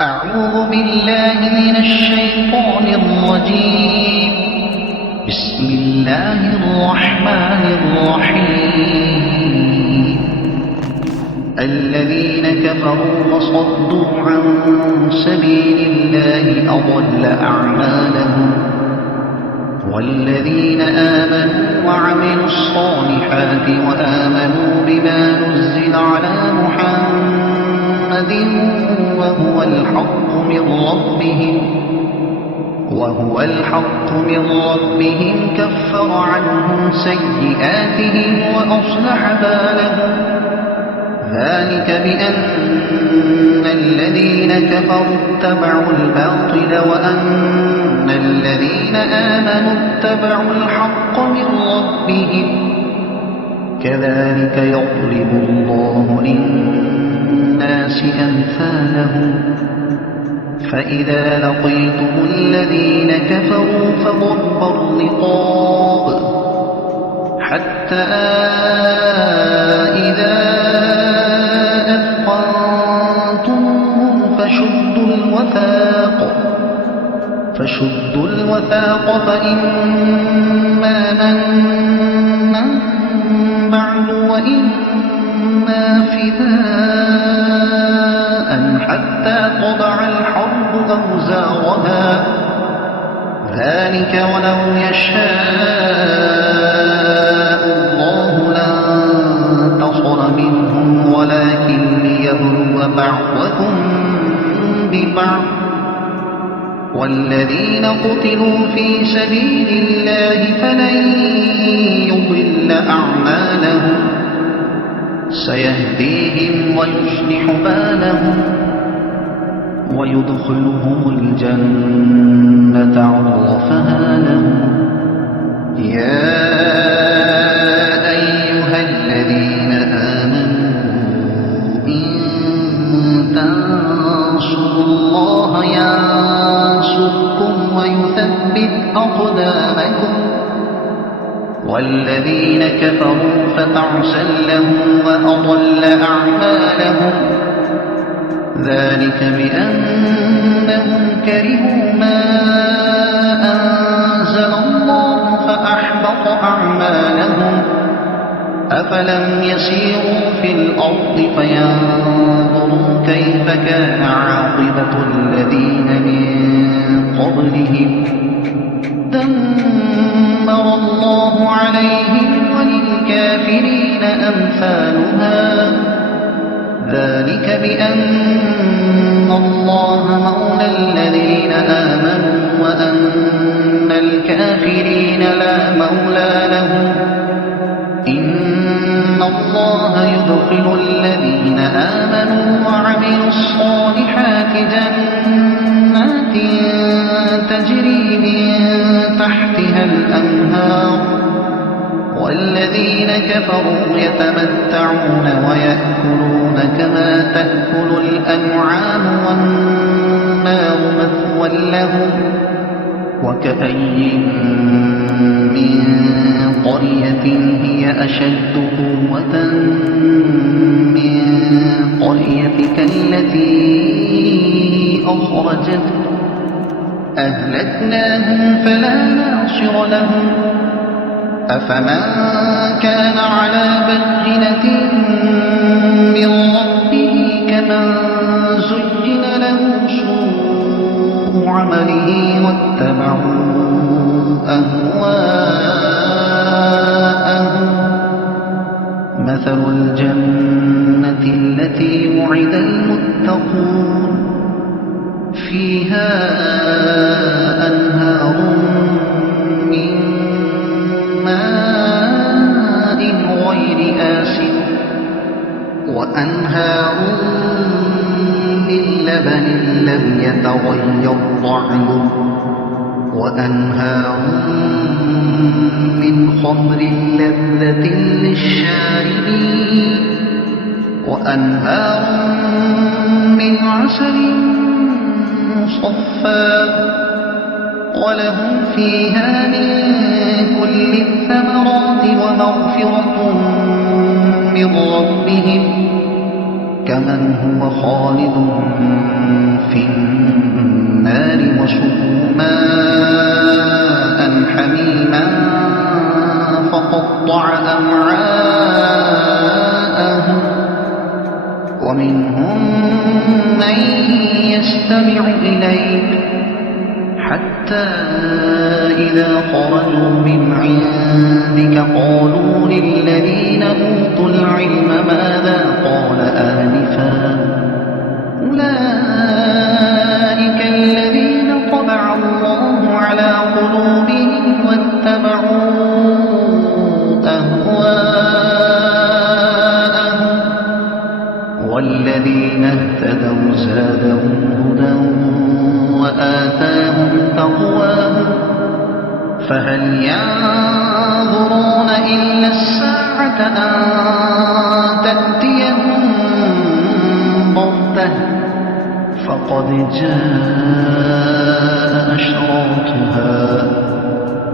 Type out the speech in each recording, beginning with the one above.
أعوذ بالله من الشيطان الرجيم. بسم الله الرحمن الرحيم. الذين كفروا وصدوا عن سبيل الله أضل أعمالهم، والذين آمنوا وعملوا الصالحات وآمنوا بما نزل على محمد وهو الحق من ربهم كفر عنهم سيئاتهم وأصلح بالهم. ذلك بأن الذين كفروا اتبعوا الباطل وأن الذين آمنوا اتبعوا الحق من ربهم. كذلك يضرب الله للناس أمثالهم. فإذا لقيتم الذين كفروا فضرب الرقاب حتى إذا أثقلتموهم فشدوا الوثاق فإما منا بعد وإما فداء حتى تضع الحرب أوزارها. ذلك ولو يشاء الله لانتصر منهم ولكن ليبلو بعضكم ببعض. والذين قتلوا في سبيل الله فلن يضل أعمالهم، سيهديهم ويصلح بالهم ويدخلهم الجنة عرفها لهم. يا أيها الذين آمنوا إن تنصروا الله ينصركم ويثبت أقدامكم. والذين كفروا فتعسا لهم وأضل أعمالهم. ذلك بأنهم كرهوا ما أنزل الله فأحبط أعمالهم. أفلم يسيروا في الأرض فينظروا كيف كان عاقبة الذين من قبلهم. دمر الله عليهم وللكافرين أمثالها. ذلك بأن الله مولى الذين آمنوا وأن الكافرين لا مولى لهم. إن الله يدخل الذين آمنوا وعملوا الصالحات جنات تجري من تحتها الأنهار. والذين كفروا يتمتعون ويأكلون كما تأكل الأنعام والنار مثوى لهم. وكأي من قرية هي أشد قوة من قريتك التي أخرجت أهلكناهم فلا ناصر لهم. أفمن كان على بينة من ربه كمن زين له سوء عمله واتبعوا أهواءهم. مثل الجنة التي وعد المتقون فيها أنهار من ماء غير آسن وأنهار من لبن لم يتغير طعمه وأنهار من خمر لذة للشاربين وأنهار من عسل مصفى ولهم فيها من كل الثمرات ومغفرة من ربهم كمن هو خالد في من يستمع إليك حتى إذا خرجوا من عندك قالوا للذين أوتوا العلم ماذا قال آنفا أولئك الذين طبع الله على قلوبهم واتبعوا أهواءهم والذين اهتدوا زادهم هدى وآتاهم تقواهم فهل ينظرون إلا الساعة أن تأتيهم بغتة فقد جاء أشراطها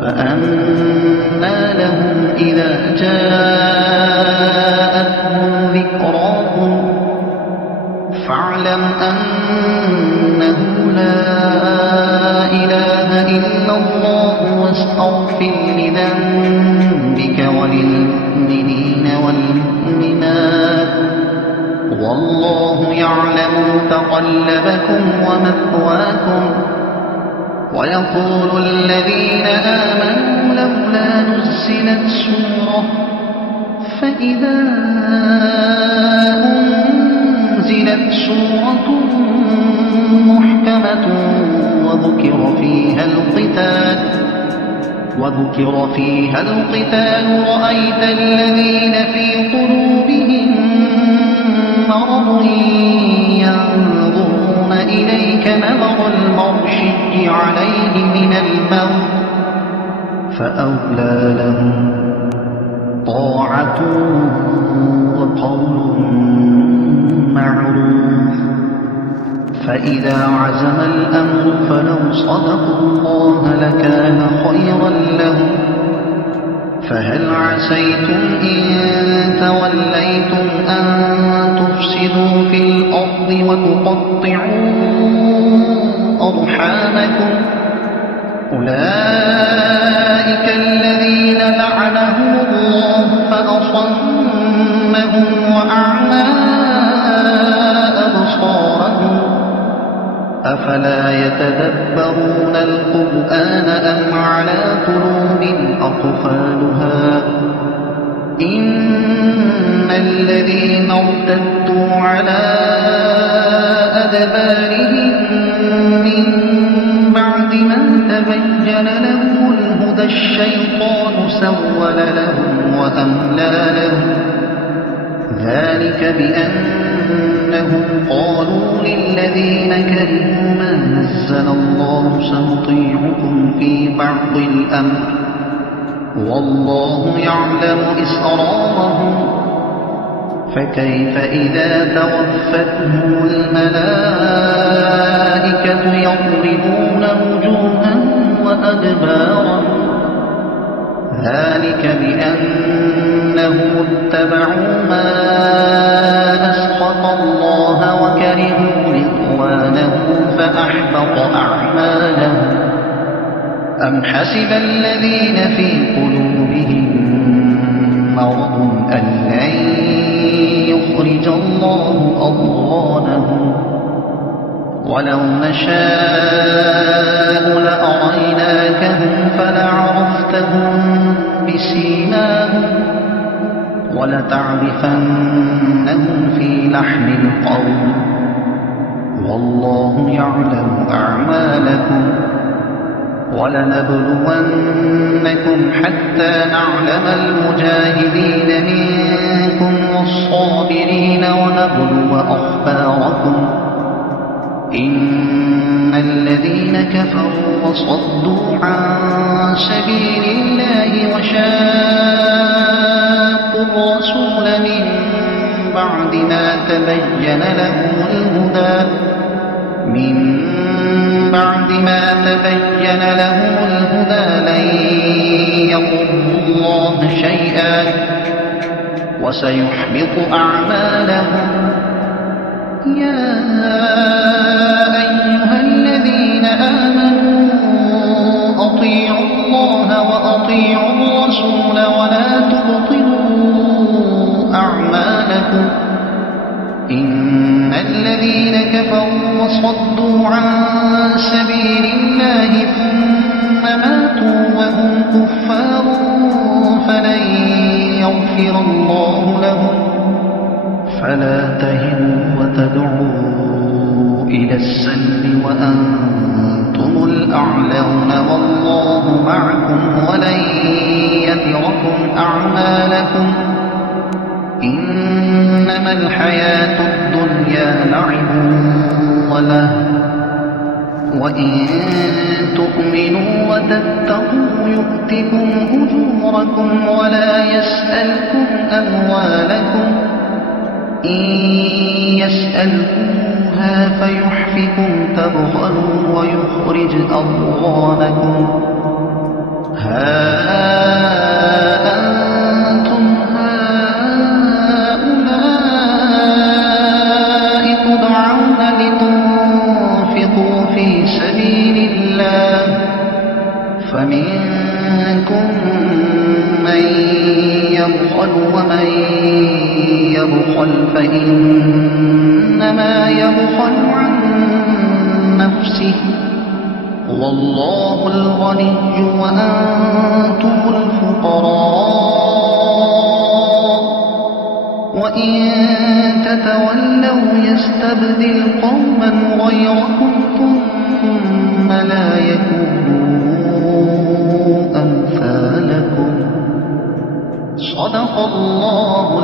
فأنى لهم إذا جاءتهم ذكراهم فاعلم أنه لا إله إلا الله واستغفر لذنبك وللمؤمنين والمؤمنات والله يعلم متقلبكم ومثواكم ويقول الذين آمنوا لولا نزلت سورة فإذا أنزلت سورة محكمة وذكر فيها القتال رأيت الذين في قلوبهم مرض ينظرون إليك نظر المغشي عليه من الموت فأولى لهم طاعة وقول معروف فإذا عزم الأمر فلو صدقوا الله لكان خيرا لهم فهل عسيتم إن توليتم أن تفسدوا في الأرض وتقطعوا أرحامكم أولئك الذين لعنهم الله فأصمهم وأعمى أبصارهم أفلا يتدبرون القرآن أم على قلوب أقفالها إن الذين ارتدوا على أدبارهم من بعد ما تبين لهم الهدى الشيطان سول لهم وأملى لهم ذلك بأنهم قالوا للذين كرهوا ما نزل الله سنطيعكم في بعض الأمر والله يعلم إسرارهم فكيف إذا توفتهم الملائكة يضربون وجوههم وأدبارهم ذلك بأنهم اتبعوا ما أسخط الله وكرهوا رضوانه فأحبط أعمالهم أم حسب الذين في قلوبهم مرض أن لن يخرج الله أضغانهم ولو نشاء لأريناكهم فلعرفتهم بسيماهم ولتعرفنهم في لحن القول والله يعلم أعمالكم ولنبلونكم حتى نعلم المجاهدين منكم والصابرين ونبلو أخباركم إن الذين كفروا وصدوا عن سبيل الله وشاقوا الرسول من بعد ما تبين لهم الهدى لن يضروا الله شيئا وسيحبط أعمالهم يا أيها الذين آمنوا أطيعوا الله وأطيعوا الرسول ولا تبطلوا أعمالكم إن الذين صدوا عن سبيل الله ثم ماتوا وهم كفار فلن يغفر الله لهم فلا تهنوا وتدعوا إلى السلم وأنتم الأعلون والله معكم ولن يتركم أعمالكم إنما الحياة الدنيا لعب ولهو وإن تؤمنوا وتتقوا يؤتكم أجوركم ولا يسألكم أموالكم إن يسألكموها فيحفكم تبخلوا ويخرج أضغانكم ها أنتم هؤلاء تدعون لتنفقوا في سبيل الله فمنكم من يبخل ومن يبخل فإنما يبخل عن نفسه والله الغني وأنتم الفقراء وإن تتولوا يستبدل قوما غيركم ثم لا يكونوا أمثالكم صدق الله